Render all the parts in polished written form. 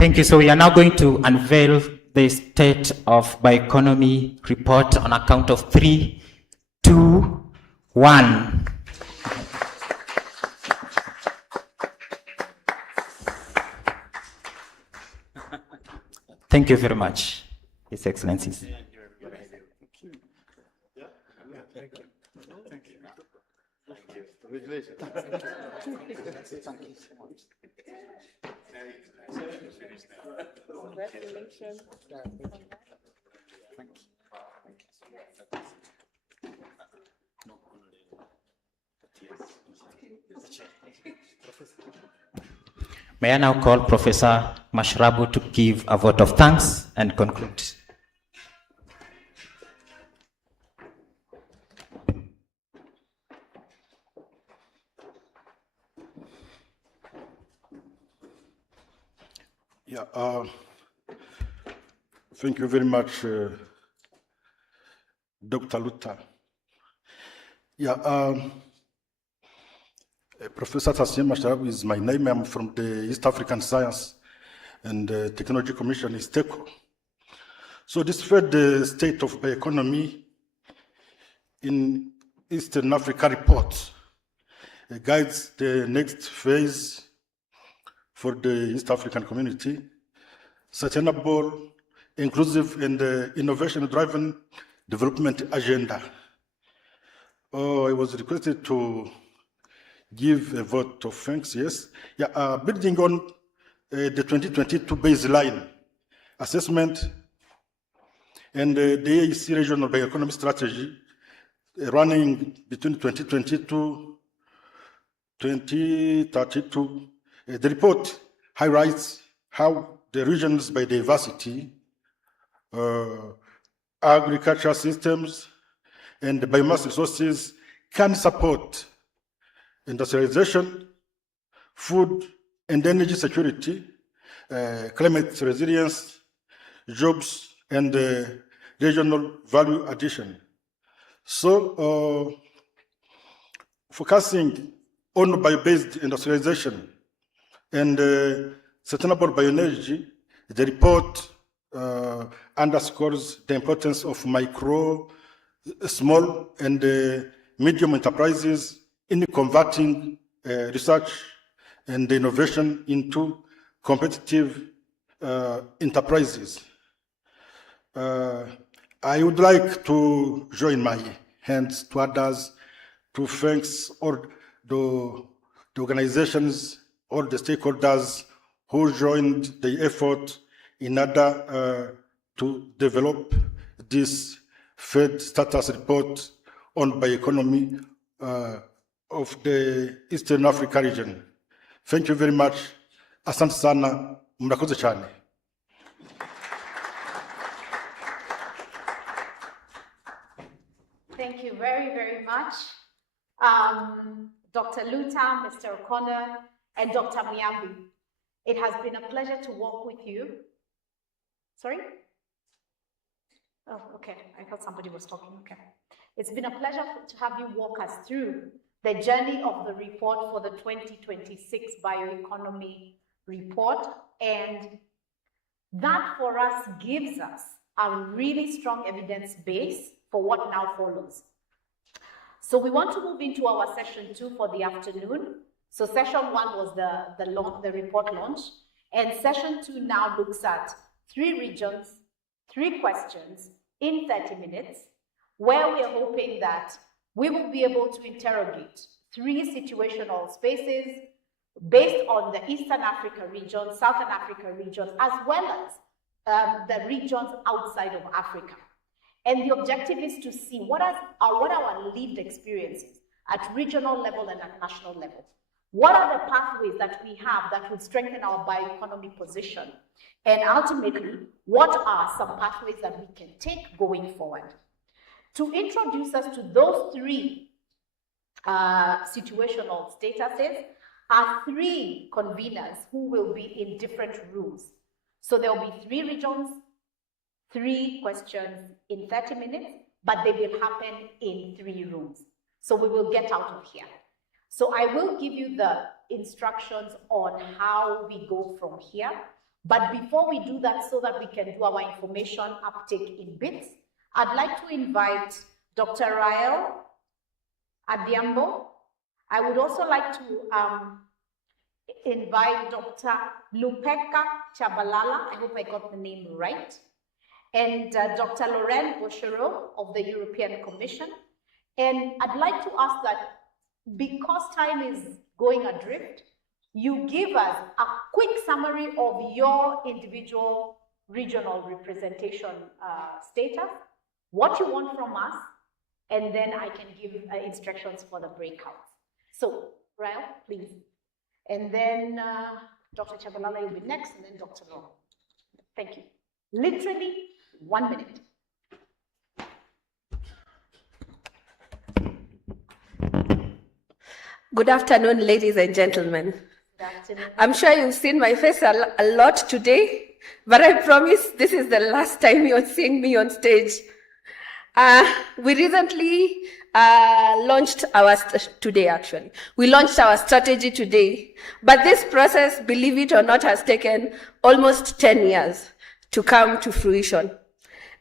Thank you. So we are now going to unveil the State of Bioeconomy report on a count of 3, 2, 1. Thank you very much, His Excellencies. May I now call Professor Mashrabu to give a vote of thanks and conclude. Yeah, thank you very much, Dr. Luther. Yeah, Professor Tassim Mashrabu is my name. I'm from the East African Science and Technology Commission, ISTECO. So this third State of Bioeconomy in Eastern Africa report guides the next phase for the East African community, sustainable, inclusive, and innovation-driven development agenda. I was requested to give a vote of thanks, yes. Yeah, building on the 2022 baseline assessment and the AEC regional bioeconomy strategy running between 2022 2032, the report highlights how the region's biodiversity, agricultural systems, and biomass resources can support industrialization, food and energy security, climate resilience, jobs, and regional value addition. So, focusing on bio-based industrialization and sustainable bioenergy, the report underscores the importance of micro, small, and medium enterprises in converting research and innovation into competitive enterprises. I would like to join my hands to others to thank all the organizations, all the stakeholders who joined the effort in order to develop this third status report on bioeconomy of the Eastern Africa region. Thank you very much. Asante sana, mrakoze chane. Thank you very, very much. Dr. Luther, Mr. O'Connor, and Dr. Miambi. It has been a pleasure to work with you. Sorry? Oh, okay. I thought somebody was talking. Okay. It's been a pleasure to have you walk us through the journey of the report for the 2026 Bioeconomy report. And that for us gives us a really strong evidence base for what now follows. So we want to move into our session 2 for the afternoon. So session 1 was the report launch, and session 2 now looks at 3 regions, 3 questions in 30 minutes, where we are hoping that we will be able to interrogate 3 situational spaces based on the Eastern Africa region, Southern Africa region, as well as the regions outside of Africa. And the objective is to see what are our lived experiences at regional level and at national level. What are the pathways that we have that would strengthen our bioeconomy position? And ultimately, what are some pathways that we can take going forward? To introduce us to those 3 situational statuses are 3 conveners who will be in different rooms. So there will be 3 regions, 3 questions in 30 minutes, but they will happen in 3 rooms. So we will get out of here. So I will give you the instructions on how we go from here. But before we do that, so that we can do our information uptake in bits, I'd like to invite Dr. Rael Adhiambo. I would also like to invite Dr. Lupeka Chabalala, I hope I got the name right, and Dr. Lorraine Bochereau of the European Commission. And I'd like to ask that, because time is going adrift, you give us a quick summary of your individual regional representation status, what you want from us, and then I can give instructions for the breakouts. So, Rael, please. And then Dr. Chabalala will be next, and then Dr. Law. Thank you. Literally 1 minute. Good afternoon, ladies and gentlemen. Good afternoon. I'm sure you've seen my face a lot today, but I promise this is the last time you're seeing me on stage. We recently launched our strategy today, but this process, believe it or not, has taken almost 10 years to come to fruition.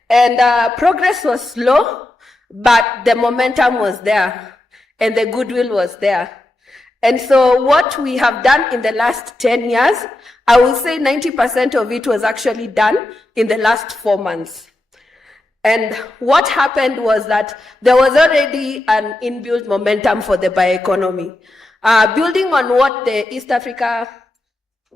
And progress was slow, but the momentum was there and the goodwill was there. And so what we have done in the last 10 years, I will say 90% of it was actually done in the last 4 months. And what happened was that there was already an inbuilt momentum for the bioeconomy. Building on what the East Africa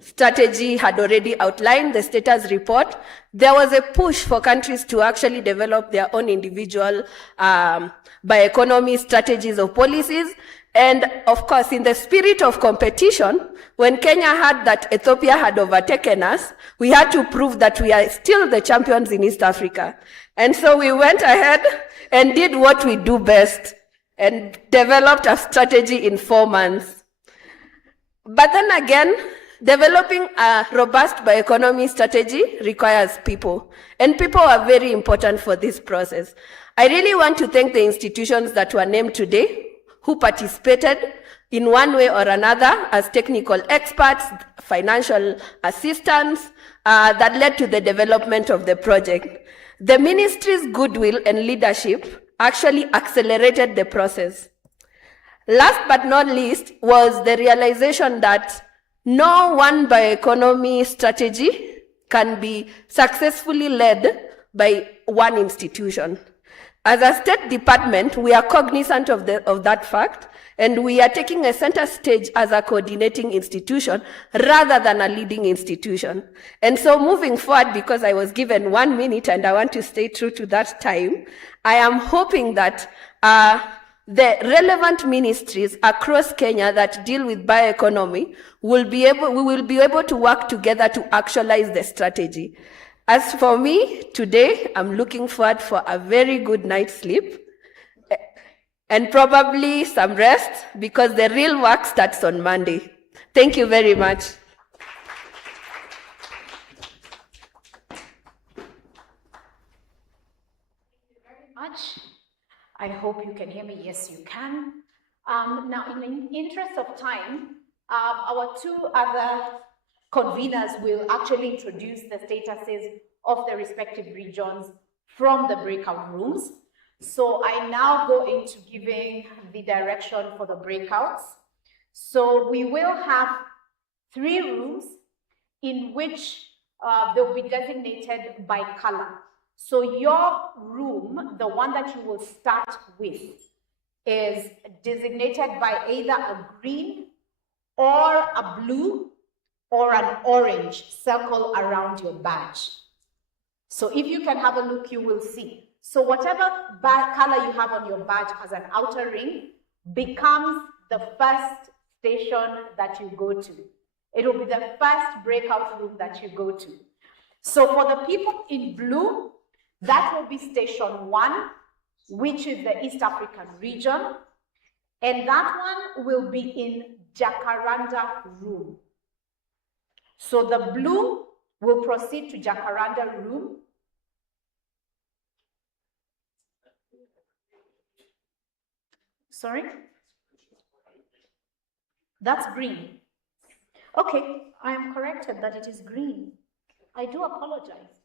strategy had already outlined, the status report, there was a push for countries to actually develop their own individual bioeconomy strategies or policies. And of course, in the spirit of competition, when Kenya heard that Ethiopia had overtaken us, we had to prove that we are still the champions in East Africa. And so we went ahead and did what we do best and developed a strategy in 4 months. But then again, developing a robust bioeconomy strategy requires people, and people are very important for this process. I really want to thank the institutions that were named today, who participated in one way or another as technical experts, financial assistance, that led to the development of the project. The ministry's goodwill and leadership actually accelerated the process. Last but not least was the realization that no one bioeconomy strategy can be successfully led by one institution. As a State Department, we are cognizant of that fact, and we are taking a center stage as a coordinating institution rather than a leading institution. And so moving forward, because I was given 1 minute and I want to stay true to that time, I am hoping that the relevant ministries across Kenya that deal with bioeconomy we will be able to work together to actualize the strategy. As for me, today, I'm looking forward for a very good night's sleep and probably some rest, because the real work starts on Monday. Thank you very much. I hope you can hear me. Yes, you can. Now, in the interest of time, our two other conveners will actually introduce the statuses of the respective regions from the breakout rooms. So I now go into giving the direction for the breakouts. So we will have 3 rooms in which they'll be designated by color. So your room, the one that you will start with, is designated by either a green or a blue or an orange circle around your badge. So if you can have a look, you will see. So whatever color you have on your badge as an outer ring becomes the first station that you go to. It will be the first breakout room that you go to. So for the people in blue, that will be station 1, which is the East African region. And that one will be in Jacaranda room. So the blue will proceed to Jacaranda room. Sorry? That's green. Okay, I am corrected that it is green. I do apologize.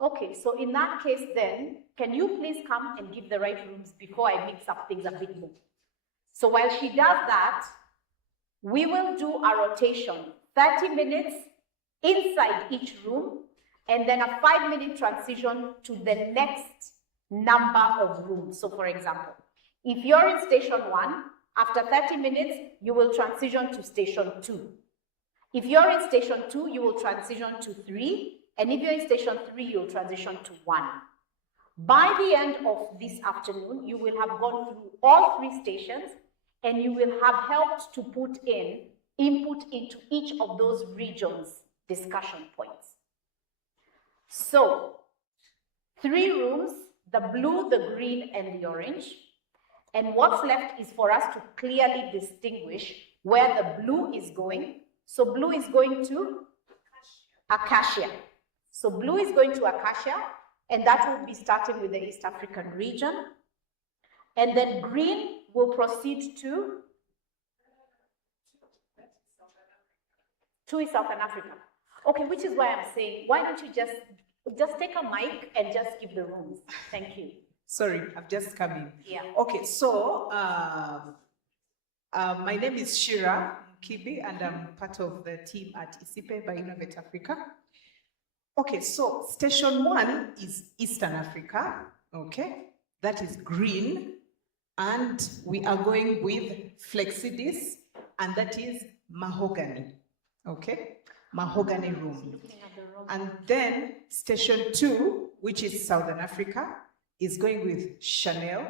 Okay, so in that case then, can you please come and give the right rooms before I mix up things a bit more? So while she does that, we will do a rotation, 30 minutes inside each room, and then a 5-minute transition to the next number of rooms. So for example, if you're in station 1, after 30 minutes, you will transition to station 2. If you're in station 2, you will transition to 3, and if you're in station 3, you'll transition to 1. By the end of this afternoon, you will have gone through all 3 stations, and you will have helped to put in input into each of those regions' discussion points. So, 3 rooms, the blue, the green, and the orange. And what's left is for us to clearly distinguish where the blue is going. So blue is going to Acacia. So blue is going to Acacia, and that will be starting with the East African region. And then green will proceed to Southern Africa. Okay, which is why I'm saying, why don't you just take a mic and just give the rooms? Thank you. Sorry, I've just come in. Yeah. Okay, so my name is Shira Kibi, and I'm part of the team at ISIPE Bioeconomy Africa. Okay, so station 1 is Eastern Africa, okay? That is green, and we are going with Flexidis, and that is mahogany, okay? Mahogany room. And then station 2, which is Southern Africa, is going with Chanel,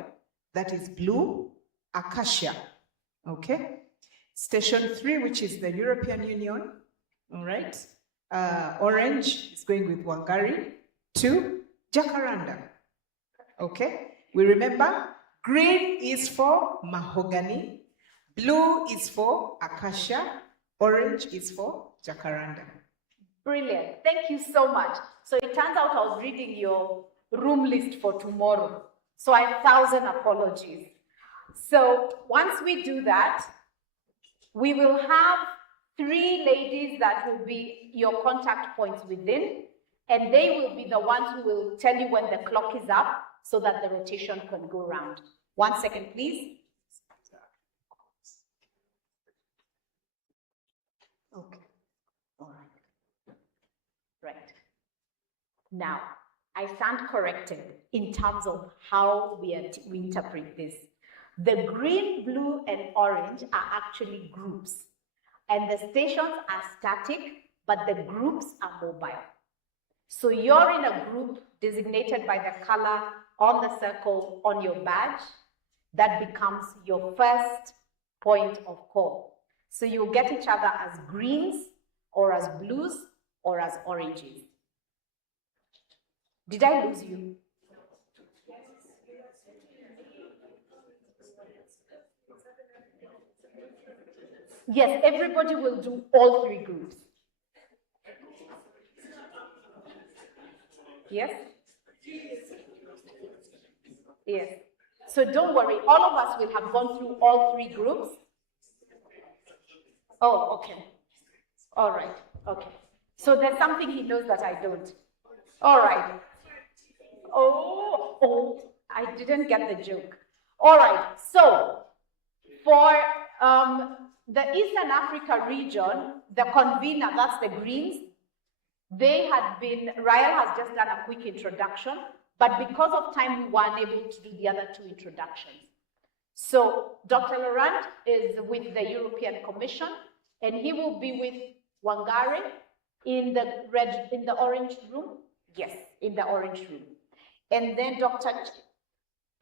that is blue, Acacia, okay? Station 3, which is the European Union, all right? Orange is going with Wangari to Jacaranda, okay? We remember, green is for mahogany, blue is for Acacia, orange is for Jacaranda. Brilliant. Thank you so much. So it turns out I was reading your room list for tomorrow. So I have 1,000 apologies. So once we do that, we will have 3 ladies that will be your contact points within, and they will be the ones who will tell you when the clock is up so that the rotation can go round. 1 second, please. Okay. All right. Right. Now, I stand corrected in terms of how we interpret this. The green, blue, and orange are actually groups. And the stations are static, but the groups are mobile. So you're in a group designated by the color on the circle on your badge. That becomes your first point of call. So you'll get each other as greens, or as blues, or as oranges. Did I lose you? Yes, everybody will do all 3 groups. Yes? Yes. So don't worry, all of us will have gone through all 3 groups. Oh, okay. All right, okay. So there's something he knows that I don't. All right. Oh, I didn't get the joke. All right, so for the Eastern Africa region, the convener, that's the Greens, Rael has just done a quick introduction, but because of time, we were unable to do the other 2 introductions. So Dr. Laurent is with the European Commission, and he will be with Wangari in the orange room. Yes, in the orange room. And then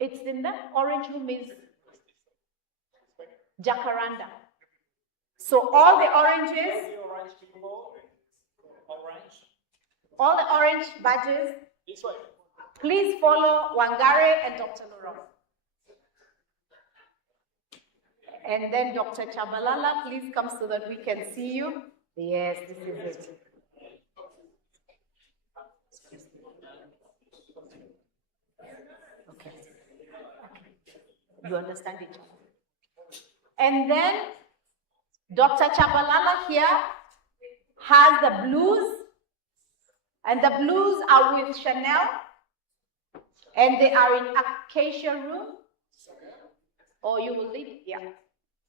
it's in the orange room is Jacaranda. So all the oranges, all the orange badges, please follow Wangari and Dr. Laurent. And then Dr. Chabalala, please come so that we can see you. Yes, this is it. Okay. You understand each other. And then Dr. Chabalala here has the blues. And the blues are with Chanel. And they are in Acacia Room. Or you will leave? Yeah.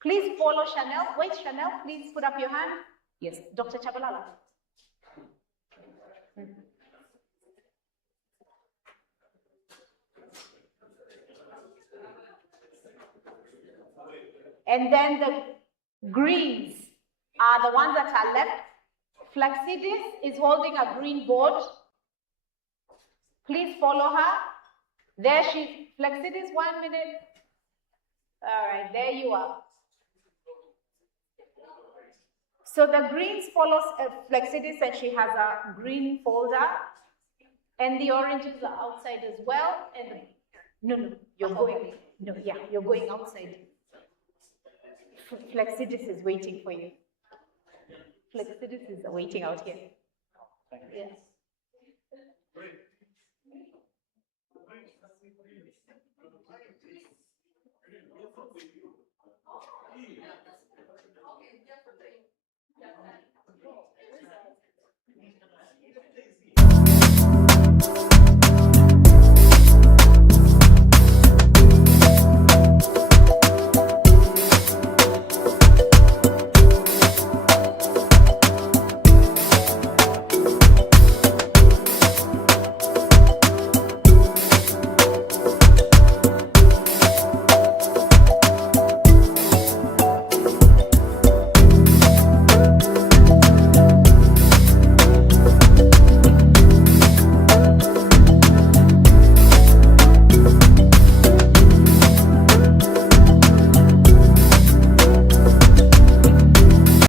Please follow Chanel. Wait, Chanel, please put up your hand. Yes, Dr. Chabalala. And then the greens are the ones that are left. Flexidis is holding a green board. Please follow her. There she, Flexidis, 1 minute. All right, there you are. So the greens follows Flexidis, and she has a green folder. And the oranges are outside as well. And no, you're going. No, yeah, you're going outside. Flexidis is waiting for you. Flexidis is waiting out here. Yes.